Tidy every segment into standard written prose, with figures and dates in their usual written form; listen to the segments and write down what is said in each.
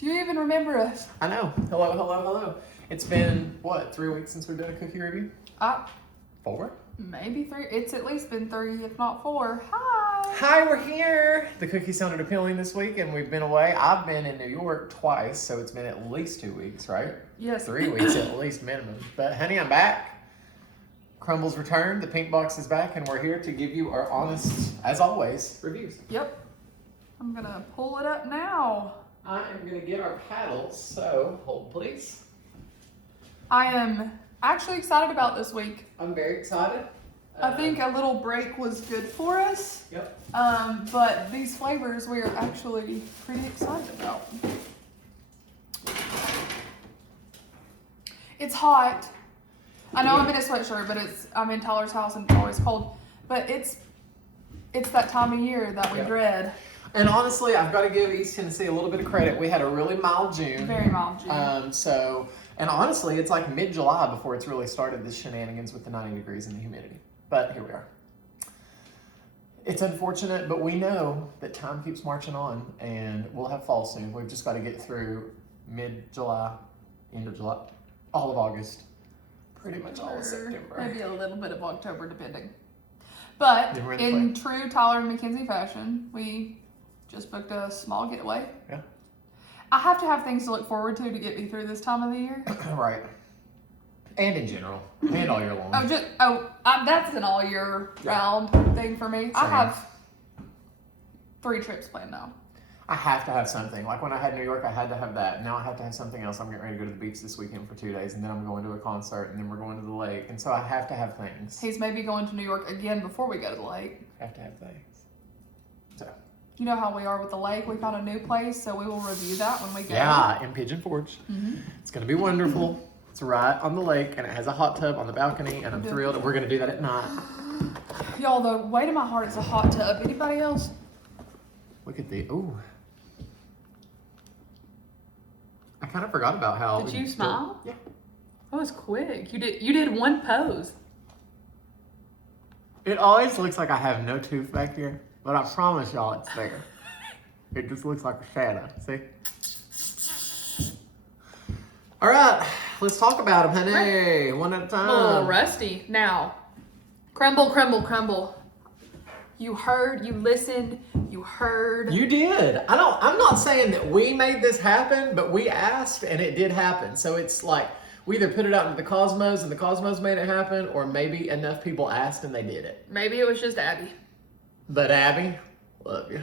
Do you even remember us? I know. Hello, hello, hello. It's been, what, 3 weeks since we've done a cookie review? 4? Maybe 3. It's at least been 3, if not 4. Hi. Hi, we're here. The cookie sounded appealing this week, and we've been away. I've been in New York twice, so it's been at least 2 weeks, right? Yes. 3 weeks at least minimum. But honey, I'm back. Crumble's returned. The pink box is back, and we're here to give you our honest, as always, reviews. Yep. I'm gonna pull it up now. I am gonna get our paddles, so hold please. I am actually excited about this week. I'm very excited. I think a little break was good for us. Yep. But these flavors we are actually pretty excited about. It's hot. I know I'm in a sweatshirt, but I'm in Tyler's house and it's always cold. But it's that time of year that we dread. And honestly, I've got to give East Tennessee a little bit of credit. We had a really mild June. Very mild June. And honestly, it's like mid-July before it's really started this shenanigans with the 90 degrees and the humidity. But here we are. It's unfortunate, but we know that time keeps marching on, and we'll have fall soon. We've just got to get through mid-July, end of July, all of August, pretty much all of September. Maybe a little bit of October, depending. But in true Tyler and Mackenzie fashion, we just booked a small getaway. Yeah. I have to have things to look forward to get me through this time of the year. Right. And in general. And all year long. That's an all year round thing for me. Same. I have 3 trips planned now. I have to have something. Like when I had New York, I had to have that. Now I have to have something else. I'm getting ready to go to the beach this weekend for 2 days, and then I'm going to a concert, and then we're going to the lake. And so I have to have things. He's maybe going to New York again before we go to the lake. I have to have things. So. You know how we are with the lake. We found a new place, so we will review that when we go. Yeah, in Pigeon Forge. Mm-hmm. It's going to be wonderful. It's right on the lake, and it has a hot tub on the balcony, and I'm thrilled. And we're going to do that at night. Y'all, the weight of my heart is a hot tub. Anybody else? Look at the, ooh. I kind of forgot about how. Did you smile? Yeah. That was quick. You did one pose. It always looks like I have no tooth back here, but I promise y'all it's there. It just looks like a shadow. See? All right, let's talk about them, honey. One at a time. A little rusty. Now, crumble, crumble, crumble. You heard, you listened, you heard. You did. I'm not saying that we made this happen, but we asked and it did happen. So it's like we either put it out into the cosmos and the cosmos made it happen, or maybe enough people asked and they did it. Maybe it was just Abby. But Abby, love you.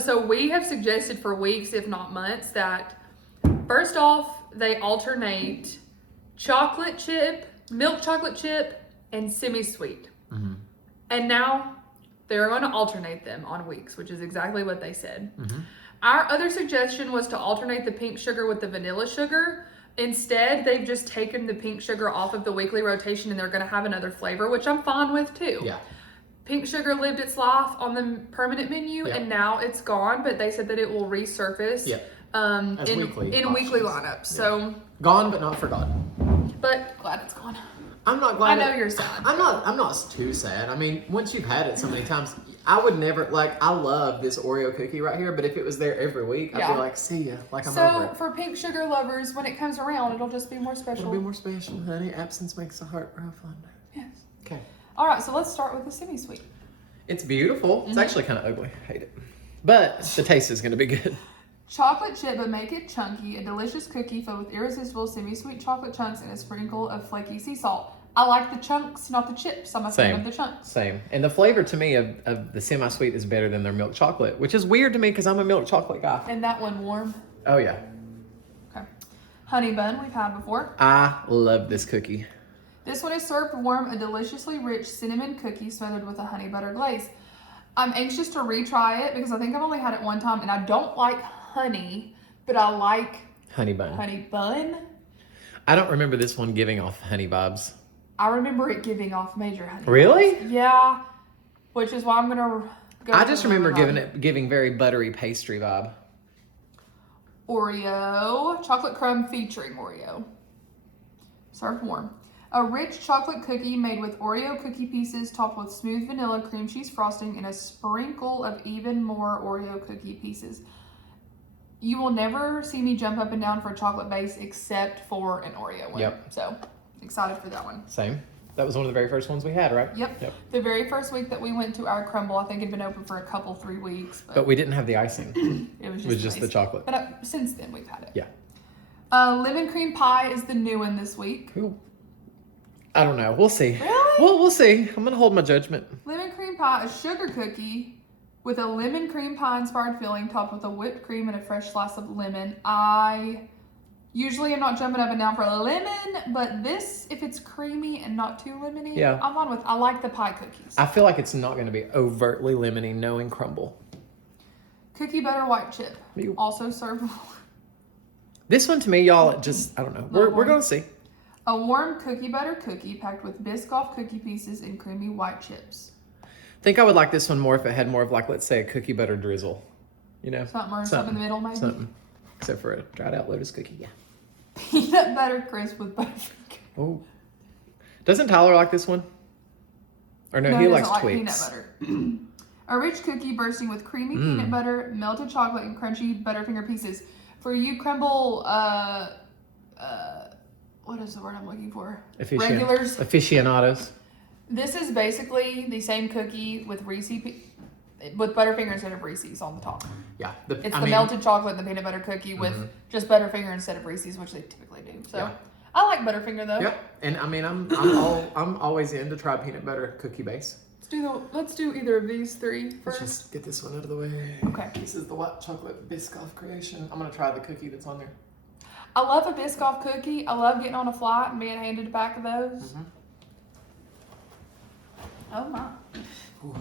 So we have suggested for weeks, if not months, that first off, they alternate chocolate chip, milk chocolate chip, and semi-sweet. Mm-hmm. And now they're going to alternate them on weeks, which is exactly what they said. Mm-hmm. Our other suggestion was to alternate the pink sugar with the vanilla sugar. Instead, they've just taken the pink sugar off of the weekly rotation and they're going to have another flavor, which I'm fine with too. Yeah. Pink sugar lived its life on the permanent menu and now it's gone, but they said that it will resurface in weekly lineups. Yeah. So gone but not forgotten. But glad it's gone. I'm not glad. I know you're sad. I'm not too sad. I mean, once you've had it so many times, I would never, I love this Oreo cookie right here, but if it was there every week, I'd be like, see ya. Like, I'm over it. So, for pink sugar lovers, when it comes around, it'll just be more special. It'll be more special, honey. Absence makes the heart grow fonder. Yes. Okay. All right, so let's start with the semi-sweet. It's beautiful. It's actually kind of ugly. I hate it. But the taste is going to be good. Chocolate chip, but make it chunky. A delicious cookie filled with irresistible semi-sweet chocolate chunks and a sprinkle of flaky sea salt. I like the chunks, not the chips. I'm a fan of the chunks. Same. And the flavor to me of the semi-sweet is better than their milk chocolate, which is weird to me because I'm a milk chocolate guy. And that one warm? Oh, yeah. Okay. Honey bun we've had before. I love this cookie. This one is served warm, a deliciously rich cinnamon cookie smothered with a honey butter glaze. I'm anxious to retry it because I think I've only had it one time and I don't like honey, but I like honey bun. Honey bun. I don't remember this one giving off honey vibes. I remember it giving off major honey. Really? Vibes. Yeah, which is why I'm gonna go. I just remember giving very buttery pastry vibe. Oreo, chocolate crumb featuring Oreo. Served warm. A rich chocolate cookie made with Oreo cookie pieces topped with smooth vanilla cream cheese frosting and a sprinkle of even more Oreo cookie pieces. you will never see me jump up and down for a chocolate base except for an Oreo one. Yep. So excited for that one. Same. That was one of the very first ones we had, right? Yep. The very first week that we went to our crumble, I think it'd been open for a couple, 3 weeks. But we didn't have the icing. It was It was just the amazing. chocolate. But since then, we've had it. Yeah. Lemon cream pie is the new one this week. Ooh. I don't know. We'll see. Really? We'll see. I'm going to hold my judgment. Lemon cream pie, a sugar cookie with a lemon cream pie inspired filling topped with a whipped cream and a fresh slice of lemon. I usually am not jumping up and down for a lemon, but this, if it's creamy and not too lemony, Yeah. I'm on with. I like the pie cookies. I feel like it's not going to be overtly lemony, knowing crumble. Cookie butter white chip, Ew. also servable. This one to me, y'all, just, I don't know. We're going to see. A warm cookie butter cookie packed with Biscoff cookie pieces and creamy white chips. I think I would like this one more if it had more of, like, let's say a cookie butter drizzle. You know? Something in the middle, maybe. Something. Except for a dried out lotus cookie, yeah. Peanut butter crisp with butterfinger. Oh. Doesn't Tyler like this one? Or no, No, he doesn't likes like Twix. peanut butter. A rich cookie bursting with creamy peanut butter, melted chocolate, and crunchy Butterfinger pieces. For you crumble, what is the word I'm looking for? Regulars. Aficionados. This is basically the same cookie with with Butterfinger instead of Reese's on the top. Yeah. It's the melted chocolate and the peanut butter cookie with just Butterfinger instead of Reese's, which they typically do. So Yeah. I like Butterfinger though. Yep. And I mean, I'm always in to try peanut butter cookie base. Let's do either of these three Let's first. just get this one out of the way. Okay. This is the white chocolate Biscoff creation. I'm gonna try the cookie that's on there. I love a Biscoff cookie. I love getting on a flight and being handed a pack of those. Oh my. Ooh.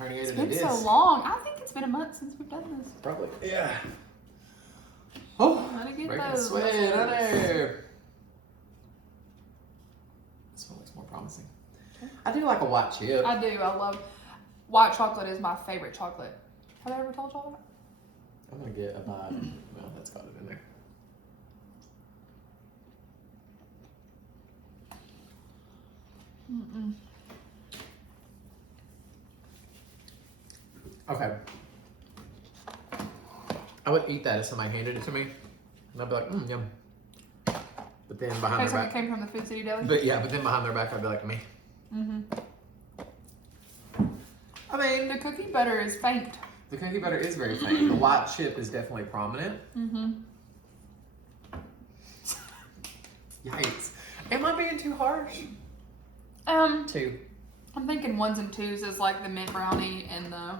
Herniated It's it been is. so long. I think it's been a month since we've done this. Probably. Yeah. Oh, Gotta get breaking a those. sweat out there. This one looks more promising. I do like a white chip. I do. I love white chocolate is my favorite chocolate. Have I ever told y'all that? I'm gonna get a bite. Well, that's got it in there. Okay. I would eat that if somebody handed it to me, and I'd be like, yum. But then behind Tastes their like it back, came from the Food City Deli. but then behind their back, I'd be like, me. I mean, The cookie butter is faint. the cookie butter is very faint. The white chip is definitely prominent. Yikes. Am I being too harsh? 2. I'm thinking 1s and 2s is like the mint brownie and the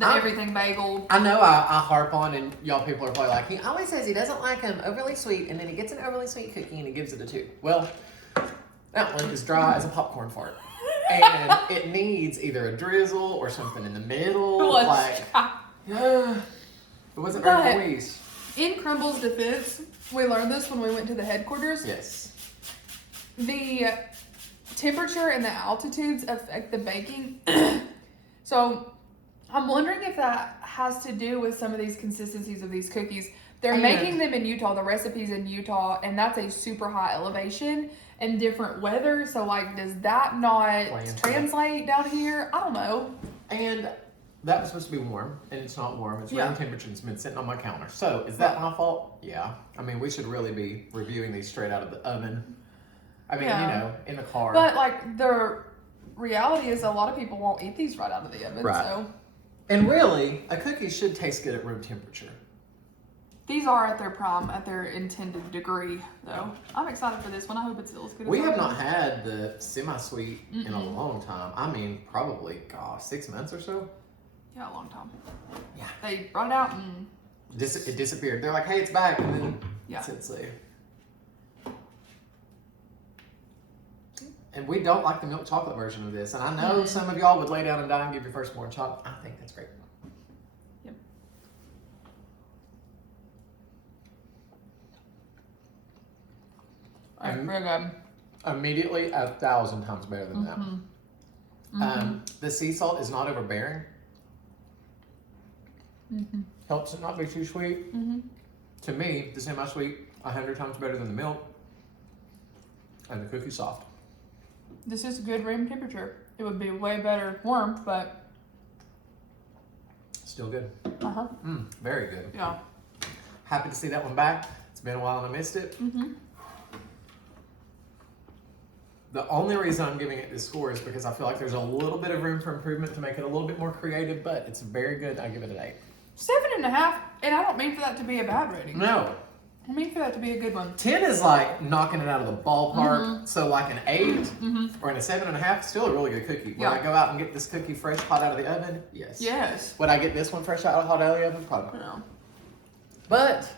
everything bagel. I know I harp on, and y'all people are probably like, he always says he doesn't like them overly sweet, and then he gets an overly sweet cookie and he gives it a 2. Well, that one is dry as a popcorn fart. And it needs either a drizzle or something in the middle. Like, it wasn't very moist. In Crumble's defense, we learned this when we went to the headquarters. Yes. The temperature and the altitudes affect the baking. So I'm wondering if that has to do with some of these consistencies of these cookies. They're making them in Utah, the recipe's in Utah, and that's a super high elevation and different weather. So, like, does that not translate down here? I don't know. And that was supposed to be warm, and it's not warm. It's room temperature, and it's been sitting on my counter. So, is that my fault? Yeah. I mean, we should really be reviewing these straight out of the oven. I mean, you know, in the car. But, like, the reality is a lot of people won't eat these right out of the oven. Right. So and really, a cookie should taste good at room temperature. these are at their prime, at their intended degree, though. I'm excited for this one. I hope it's still as good as We have ours. not had the semi-sweet in a long time. I mean, probably, 6 months or so. Yeah, a long time. Yeah. They brought it out and It disappeared. They're like, hey, it's back. And then it's there. And we don't like the milk chocolate version of this. And I know some of y'all would lay down and die and give your firstborn chocolate. I think that's great. Yep. Very good. Immediately 1,000 times better than that. The sea salt is not overbearing. Helps it not be too sweet. To me, the semi-sweet 100 times better than the milk. And the cookie soft. This is good room temperature. It would be way better warm, but Still good. Uh-huh. Very good. Yeah. Happy to see that one back. It's been a while and I missed it. The only reason I'm giving it this score is because I feel like there's a little bit of room for improvement to make it a little bit more creative, but it's very good. I give it an 8. 7.5, and I don't mean for that to be a bad rating. No. I mean for that to be a good one. 10 is like knocking it out of the ballpark. So like an 8 or a 7.5, still a really good cookie. Would I go out and get this cookie fresh hot out of the oven? Yes. Yes. Would I get this one fresh hot out of the oven? Probably not. No. But,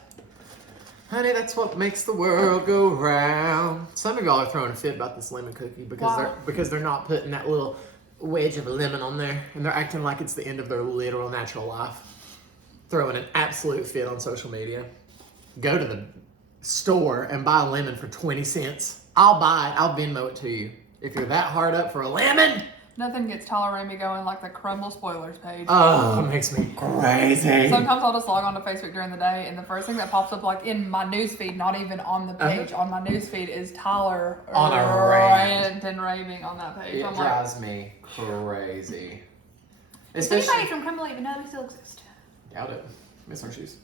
honey, that's what makes the world go round. Some of y'all are throwing a fit about this lemon cookie because they're not putting that little wedge of a lemon on there, and they're acting like it's the end of their literal natural life. Throwing an absolute fit on social media. Go to the store and buy a lemon for 20 cents. I'll buy it. I'll Venmo it to you. If you're that hard up for a lemon. Nothing gets Tyler Ramey going like the Crumble Spoilers page. Oh, it makes me crazy. Sometimes I'll just log on to Facebook during the day, and the first thing that pops up, like in my newsfeed, not even on the page, on my newsfeed, is Tyler on a rant and raving on that page. It drives me crazy. Does anybody from Crumble even know we still exist? Doubt it. Miss our shoes.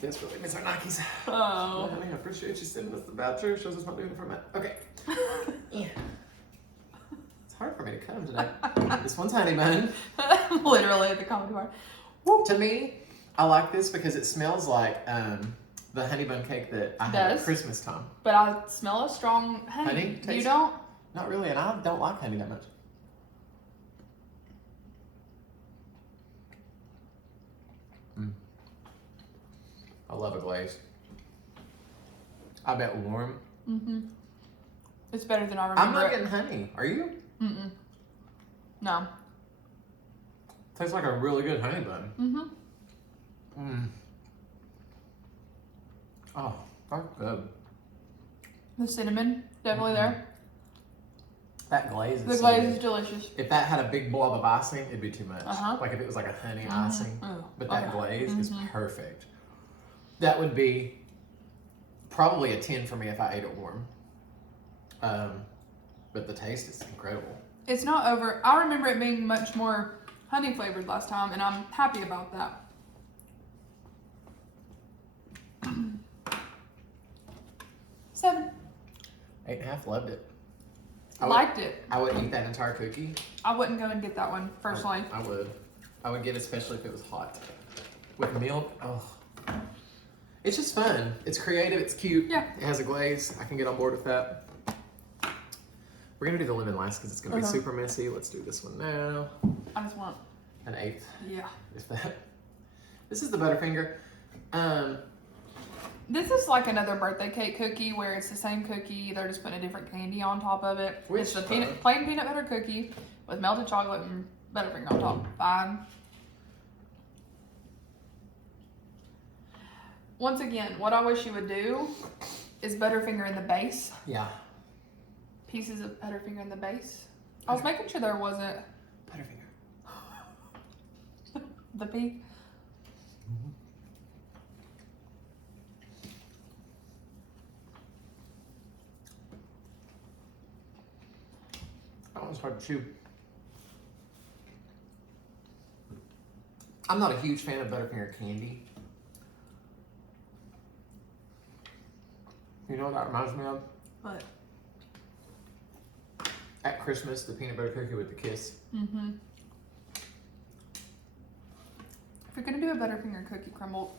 Desperately miss our Nikes. Oh. Honey, I appreciate you sending us the voucher. Shows us not doing it for a minute. Okay. Yeah. It's hard for me to cut them today. This one's honey bun. Literally at the comedy bar. To me, I like this because it smells like the honey bun cake that I had at Christmas time. But I smell a strong honey. You don't? Not really, and I don't like honey that much. I love a glaze. I bet warm. It's better than I remember. I'm not getting honey. Are you? No. Tastes like a really good honey bun. Oh, that's good. The cinnamon, definitely there. That glaze is The glaze is delicious. If that had a big blob of icing, it'd be too much. Like if it was like a honey icing. But that glaze is perfect. That would be probably a 10 for me if I ate it warm. But the taste is incredible. It's not over. I remember it being much more honey flavored last time, and I'm happy about that. 7. 8.5, loved it. Liked it. I would eat that entire cookie. I wouldn't go and get that one, personally. I would. I would get it especially if it was hot. With milk, oh. It's just fun. It's creative, it's cute. Yeah. It has a glaze. I can get on board with that. We're gonna do the lemon last because it's gonna be super messy. Let's do this one now. I just want an 8th. Yeah. If that. This is the Butterfinger. This is like another birthday cake cookie where it's the same cookie. They're just putting a different candy on top of it. It's the plain peanut butter cookie with melted chocolate and Butterfinger on top. Fine. Once again, what I wish you would do is Butterfinger in the base. Yeah. Pieces of Butterfinger in the base. I was making sure there wasn't Butterfinger. the P. That one's hard to chew. I'm not a huge fan of Butterfinger candy. You know what that reminds me of? What? At Christmas, the peanut butter cookie with the kiss. If you're gonna do a Butterfinger cookie crumble,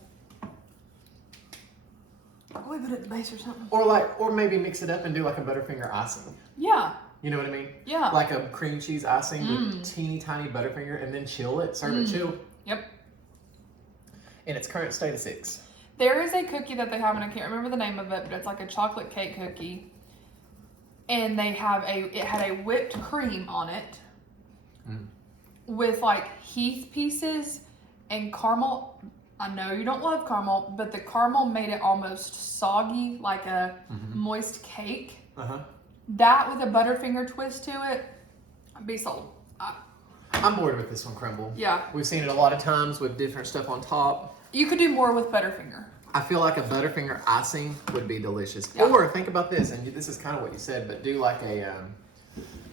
probably put it at the base or something. Or maybe mix it up and do like a Butterfinger icing. Yeah. You know what I mean? Yeah. Like a cream cheese icing with teeny tiny Butterfinger and then chill it, serve it chilled. Yep. In its current state of 6. There is a cookie that they have, and I can't remember the name of it, but it's like a chocolate cake cookie. And they have it had a whipped cream on it with like Heath pieces and caramel. I know you don't love caramel, but the caramel made it almost soggy, like a moist cake. That with a Butterfinger twist to it, I'd be sold. I'm bored with this one, Crumble. Yeah. We've seen it a lot of times with different stuff on top. You could do more with Butterfinger. I feel like a Butterfinger icing would be delicious. Yeah. Or think about this, and this is kind of what you said, but do like a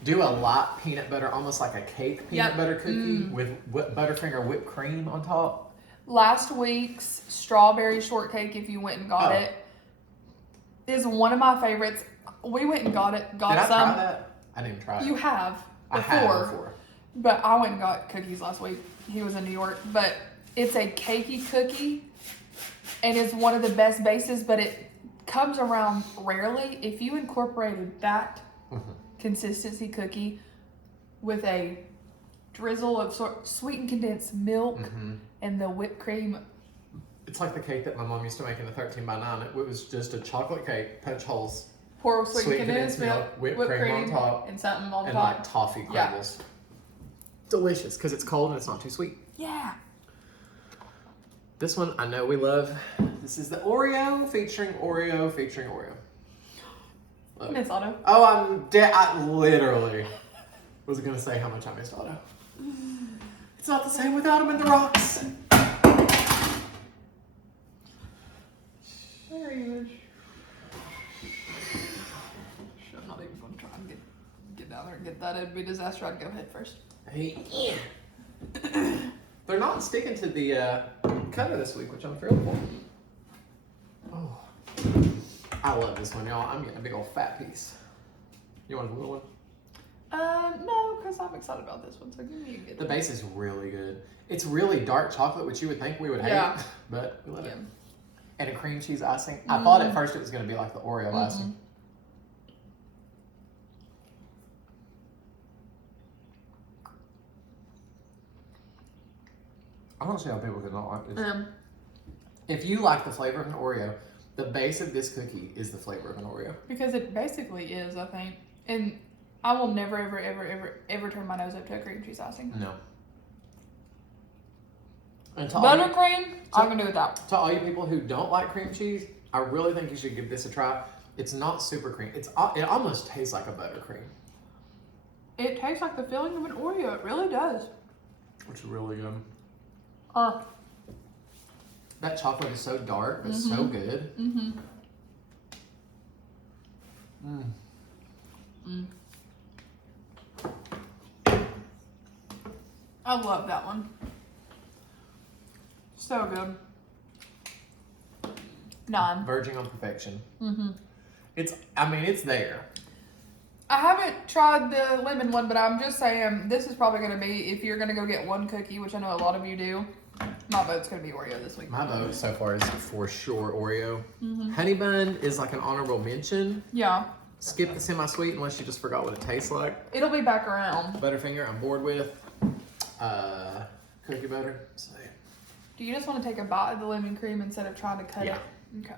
do a light peanut butter, almost like a cake peanut Yep. butter cookie with Butterfinger whipped cream on top. Last week's strawberry shortcake, if you went and got it, is one of my favorites. We went and got it. Got Did I some. try that? I didn't try it. You have before. I had before. But I went and got cookies last week. He was in New York. But it's a cakey cookie. And it's one of the best bases, but it comes around rarely. If you incorporated that consistency cookie with a drizzle of sweetened condensed milk and the whipped cream. It's like the cake that my mom used to make in the 13 by 9. It was just a chocolate cake, punch holes, Pour sweetened condensed milk, whipped cream on top, and something on and top. like toffee crumbles. Yeah. Delicious, because it's cold and it's not too sweet. Yeah. This one I know we love. This is the Oreo featuring Oreo featuring Oreo. Look. Miss Otto. Oh, I literally was going to say how much I missed Otto. It's not the same without him in the rocks. There he is. I'm not even going to try and get down there and get that. It'd be a disaster. I'd go head first. Hey, they're not sticking to the cutter this week, which I'm thrilled for. Oh, I love this one, y'all. I'm getting a big old fat piece. You want a little one? No, because I'm excited about this one. So give me a good The one. base is really good. It's really dark chocolate, which you would think we would hate, but we love it. And a cream cheese icing. I thought at first it was going to be like the Oreo icing. I don't see how people could not like this. If you like the flavor of an Oreo, the base of this cookie is the flavor of an Oreo. Because it basically is, I think. And I will never, ever, ever, ever, ever turn my nose up to a cream cheese icing. No. And Buttercream, I'm going to do it that. To all you people who don't like cream cheese, I really think you should give this a try. It's not super cream. It almost tastes like a buttercream. It tastes like the filling of an Oreo. It really does. Which is really good. Uh, That chocolate is so dark, but so good. I love that one. So good. 9. Verging on perfection. It's there. I haven't tried the lemon one, but I'm just saying this is probably going to be, if you're going to go get one cookie, which I know a lot of you do, my vote's going to be Oreo this week. My vote so far is for sure Oreo. Honey Bun is like an honorable mention. Yeah. Skip the semi-sweet unless you just forgot what it tastes like. It'll be back around. Butterfinger, I'm bored with. Cookie butter. So. Do you just want to take a bite of the lemon cream instead of trying to cut it? Okay.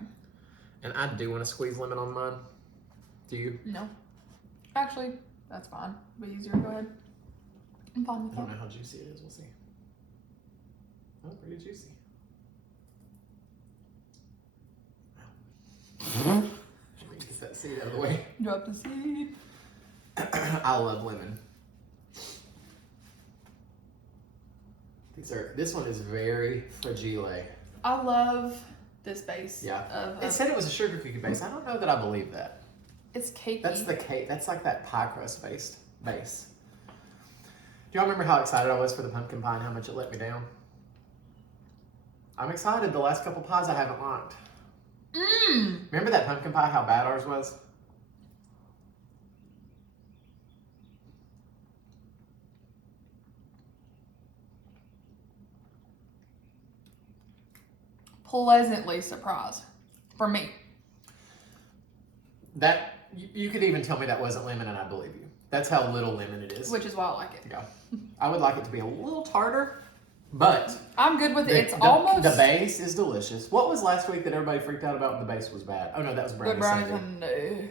And I do want to squeeze lemon on mine. Do you? No. Actually, that's fine. It'll be easier. Go ahead. I'm fine with I don't that. know how juicy it is. We'll see. Oh, pretty juicy. Let me get that seed out of the way. Drop the seed. I love lemon. This one is very fragile. I love this base. Yeah. It said it was a sugar cookie base. I don't know that I believe that. It's cakey. That's the cake. That's like that pie crust based base. Do y'all remember how excited I was for the pumpkin pie and how much it let me down? I'm excited. The last couple pies I haven't liked. Remember that pumpkin pie, how bad ours was? Pleasantly surprised for me. That you could even tell me that wasn't lemon and I'd believe you. That's how little lemon it is. Which is why I like it. Yeah. I would like it to be a little tartar, but I'm good with it. It's almost... The base is delicious. What was last week that everybody freaked out about and the base was bad? Oh no, that was brownie the brownie sundae.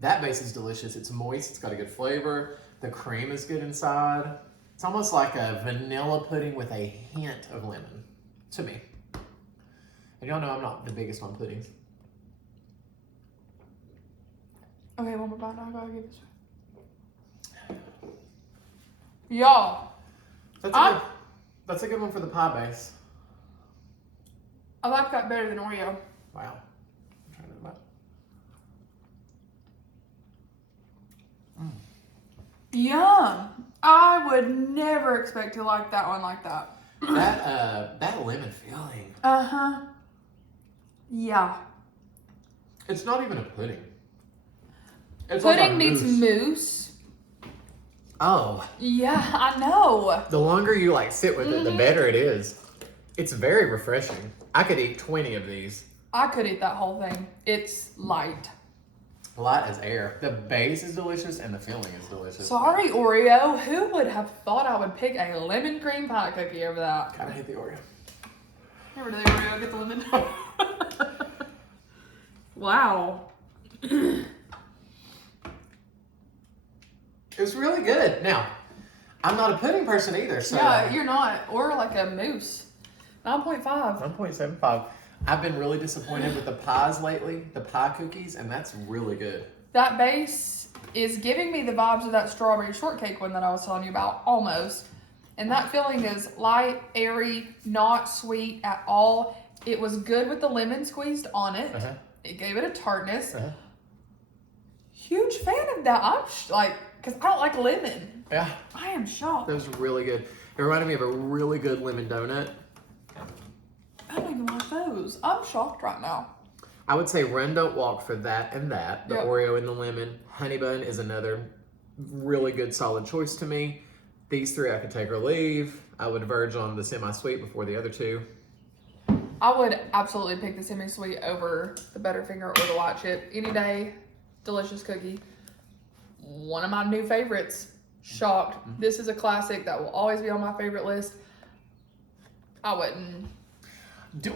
That base is delicious. It's moist. It's got a good flavor. The cream is good inside. It's almost like a vanilla pudding with a hint of lemon, to me. And y'all know I'm not the biggest on puddings. Okay, one more bite. I gotta give this. Y'all. That's a good one for the pie base. I like that better than Oreo. Wow. I'm trying to Yum. I would never expect to like that one like that. That lemon filling. Uh-huh. Yeah. It's not even a pudding. It's like Pudding a needs mousse. Oh. Yeah, I know. The longer you like sit with it, the better it is. It's very refreshing. I could eat 20 of these. I could eat that whole thing. It's light. Light as air. The base is delicious and the filling is delicious. Sorry, Oreo. Who would have thought I would pick a lemon cream pie cookie over that? Kinda hate the Oreo. Never did the Oreo get the lemon. Wow. It's really good. Now, I'm not a pudding person either, so. Yeah, you're not. Or like a mousse. 9.5. 1.75. I've been really disappointed with the pies lately, the pie cookies, and that's really good. That base is giving me the vibes of that strawberry shortcake one that I was telling you about, almost. And that filling is light, airy, not sweet at all. It was good with the lemon squeezed on it. Uh-huh. It gave it a tartness. Uh-huh. Huge fan of that. I'm like, because I don't like lemon. Yeah. I am shocked. That was really good. It reminded me of a really good lemon donut. I don't even like those. I'm shocked right now. I would say run, don't walk for that and that. The Yep. Oreo and the lemon. Honey bun is another really good solid choice to me. These three I could take or leave. I would verge on the semi-sweet before the other two. I would absolutely pick the semi-sweet over the Butterfinger or the white chip any day. Delicious cookie. One of my new favorites. Shocked. This is a classic that will always be on my favorite list. I wouldn't.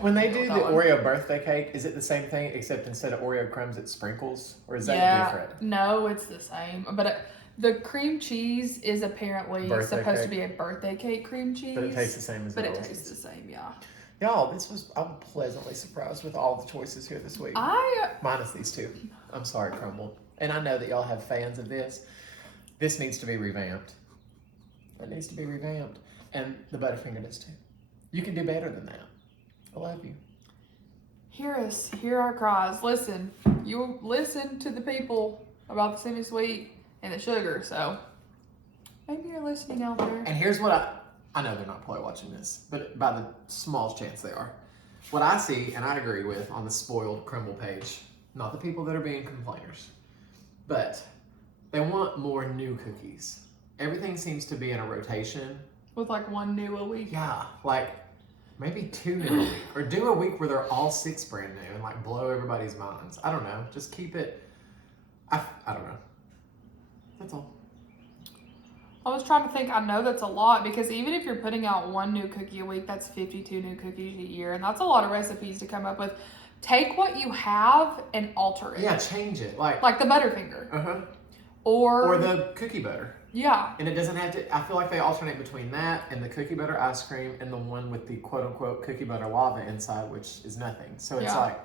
When they do the That one. Oreo birthday cake, is it the same thing except instead of Oreo crumbs, it's sprinkles? Or is that different? No, it's the same. But the cream cheese is apparently Birthday supposed cake. to be a birthday cake cream cheese. But it tastes the same as But it it always tastes is. the same, yeah. Y'all, I'm pleasantly surprised with all the choices here this week. I Minus these two. I'm sorry, Crumble. And I know that y'all have fans of this. This needs to be revamped. It needs to be revamped. And the Butterfinger does too. You can do better than that. I love you. hear our cries. Listen, you listen to the people about the semi-sweet and the sugar, so maybe you're listening out there. And here's what I know they're not probably watching this, but by the smallest chance they are. What I see, and I agree with, on the spoiled Crumble page, not the people that are being complainers, but they want more new cookies. Everything seems to be in a rotation. With like one new a week. Yeah, like maybe 2 new a week, or do a week where they're all 6 brand new and like blow everybody's minds. I don't know. Just keep it. I don't know. That's all. I was trying to think, I know that's a lot because even if you're putting out one new cookie a week, that's 52 new cookies a year. And that's a lot of recipes to come up with. Take what you have and alter it. Yeah, change it. Like the Butterfinger. uh-huh. Or Or the cookie butter. yeah. And it doesn't have to, I feel like they alternate between that and the cookie butter ice cream and the one with the quote unquote cookie butter lava inside, which is nothing. So it's Yeah. like,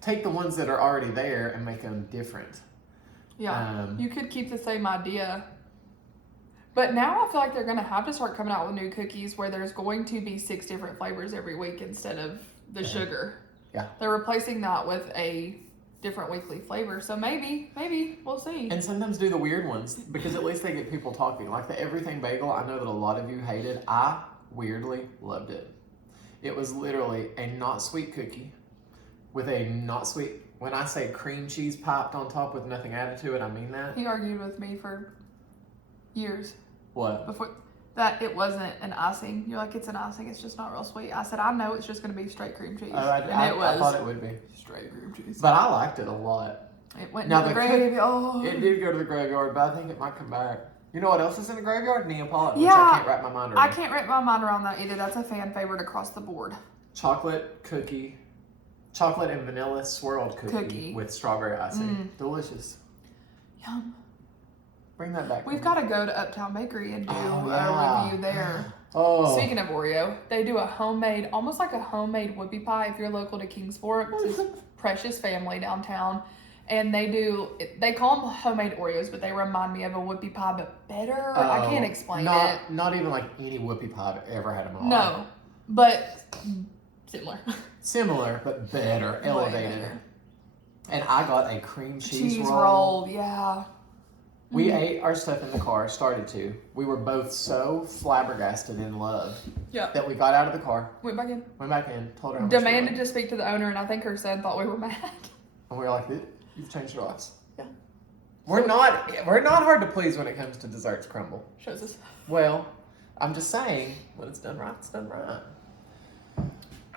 take the ones that are already there and make them different. Yeah. You could keep the same idea. But now I feel like they're going to have to start coming out with new cookies where there's going to be 6 different flavors every week instead of the sugar. Yeah. They're replacing that with a different weekly flavor. So maybe, we'll see. And sometimes do the weird ones because at least they get people talking. Like the everything bagel, I know that a lot of you hated. I weirdly loved it. It was literally a not sweet cookie with a not sweet, when I say cream cheese piped on top with nothing added to it, I mean that. He argued with me for years What? before that it wasn't an icing. You're like, it's an icing, it's just not real sweet. I said, I know it's just going to be straight cream cheese. I thought it would be. Straight cream cheese. But I liked it a lot. It went Now to the the gravy. Oh. It did go to the graveyard, but I think it might come back. You know what else is in the graveyard? Neapolitan, which Yeah. I can't wrap my mind around. I can't wrap my mind around that either. That's a fan favorite across the board. Chocolate and vanilla swirled cookie. With strawberry icing. Delicious. Yum. Bring that back. We've got to go to Uptown Bakery and do yeah. a review there. Oh. Speaking of Oreo, they do a homemade, almost like a homemade whoopie pie if you're local to Kingsport. It's this precious family downtown. And they call them homemade Oreos, but they remind me of a whoopie pie, but better. I can't explain it. Not even like any whoopie pie I've ever had in my life. No, but similar. Similar, but better, elevated. better. And I got a cream cheese roll. Yeah. We ate our stuff in the car, started to. We were both so flabbergasted in love that we got out of the car, went back in, told her how much demanded to speak to the owner, and I think her son thought we were mad. And we were like, you've changed your lives. Yeah. We're not hard to please when it comes to desserts crumble. Shows us. Well, I'm just saying, when it's done right, it's done right.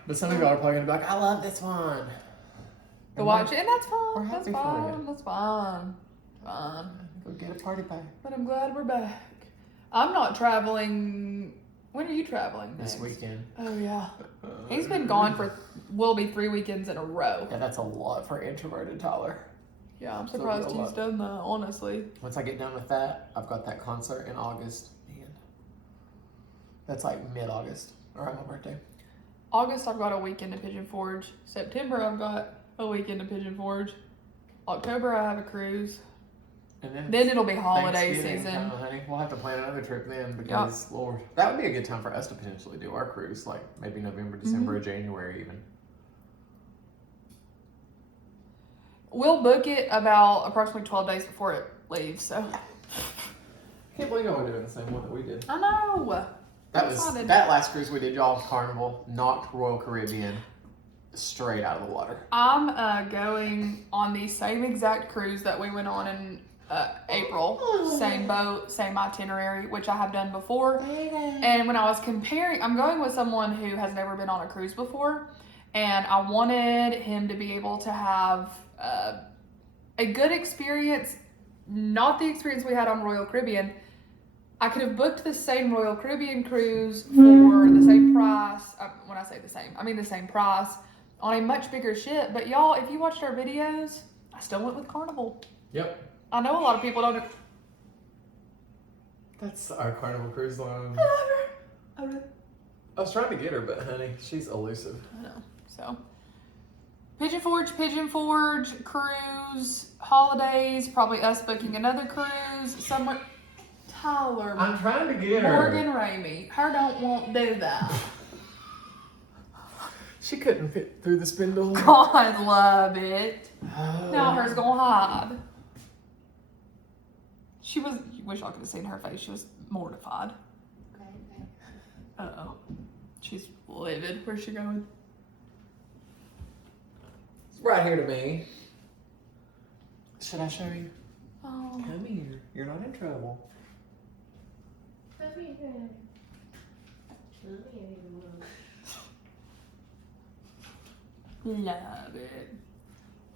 But some of y'all are probably gonna be like, I love this one. To watch it, and that's we're fine. happy That's for fine. you. That's fine. Fine. Go get a party pie. But I'm glad we're back. I'm not traveling. When are you traveling? This next? weekend. Oh yeah. He's been gone will be 3 weekends in a row. Yeah, that's a lot for introverted Tyler. Yeah, I'm surprised he's done that, honestly. Once I get done with that, I've got that concert in August. Man, that's like mid-August, around my birthday. August, I've got a weekend in Pigeon Forge. September, I've got a weekend in Pigeon Forge. October, I have a cruise. And then it'll be holiday Thanksgiving season. time, honey. We'll have to plan another trip then because, Lord, that would be a good time for us to potentially do our cruise, like maybe November, December, or January even. We'll book it about approximately 12 days before it leaves, so. Can't believe y'all were doing the same one that we did. I know. That last cruise we did, y'all, Carnival, knocked Royal Caribbean straight out of the water. I'm going on the same exact cruise that we went on in April. Same boat, same itinerary, which I have done before. And when I was comparing, I'm going with someone who has never been on a cruise before, and I wanted him to be able to have a good experience, not the experience we had on Royal Caribbean. I could have booked the same Royal Caribbean cruise for the same price. When I say the same, I mean the same price on a much bigger ship. But y'all, if you watched our videos, I still went with Carnival. Yep. I know a lot of people don't. That's our Carnival cruise line. I love her. I was trying to get her, but honey, she's elusive. I know. So, Pigeon Forge, cruise, holidays, probably us booking another cruise somewhere. Tyler. I'm trying to get her. Morgan Ramey. Her don't want to do that. She couldn't fit through the spindle. God love it. Now hers gonna hide. She was, you wish I could have seen her face. She was mortified. Uh-oh. She's livid. Where's she going? It's right here to me. Should I show you? Oh. Come here. You're not in trouble. Love it.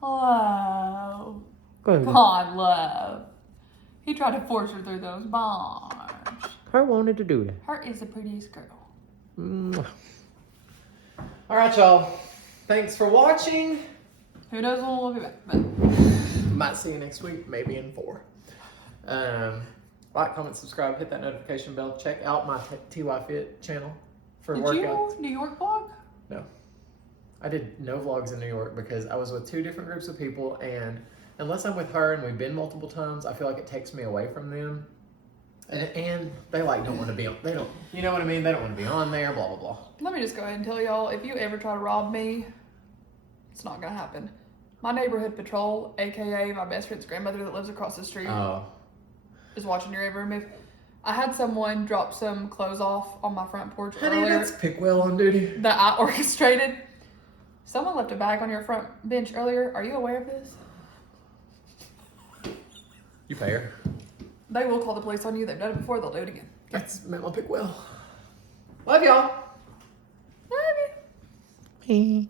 Oh. Good. God love. He tried to force her through those bars. Her wanted to do that. Her is the prettiest girl. All right, y'all. Thanks for watching. Who knows when we'll be back, but Might see you next week, maybe in 4. Like, comment, subscribe, hit that notification bell. Check out my TY Fit channel for did workouts. you New York vlog? No. I did no vlogs in New York because I was with 2 different groups of people, and unless I'm with her and we've been multiple times, I feel like it takes me away from them. And they like don't want to be on, they don't, you know what I mean? They don't want to be on there, blah, blah, blah. Let me just go ahead and tell y'all, if you ever try to rob me, it's not gonna happen. My neighborhood patrol, AKA my best friend's grandmother that lives across the street, is watching your every move. I had someone drop some clothes off on my front porch Honey, earlier. that's Pickwell on duty. That I orchestrated. Someone left a bag on your front bench earlier. Are you aware of this? You pay her. They will call the police on you. They've done it before. They'll do it again. That's Mama Pickwell. Love y'all. Love you. Bye.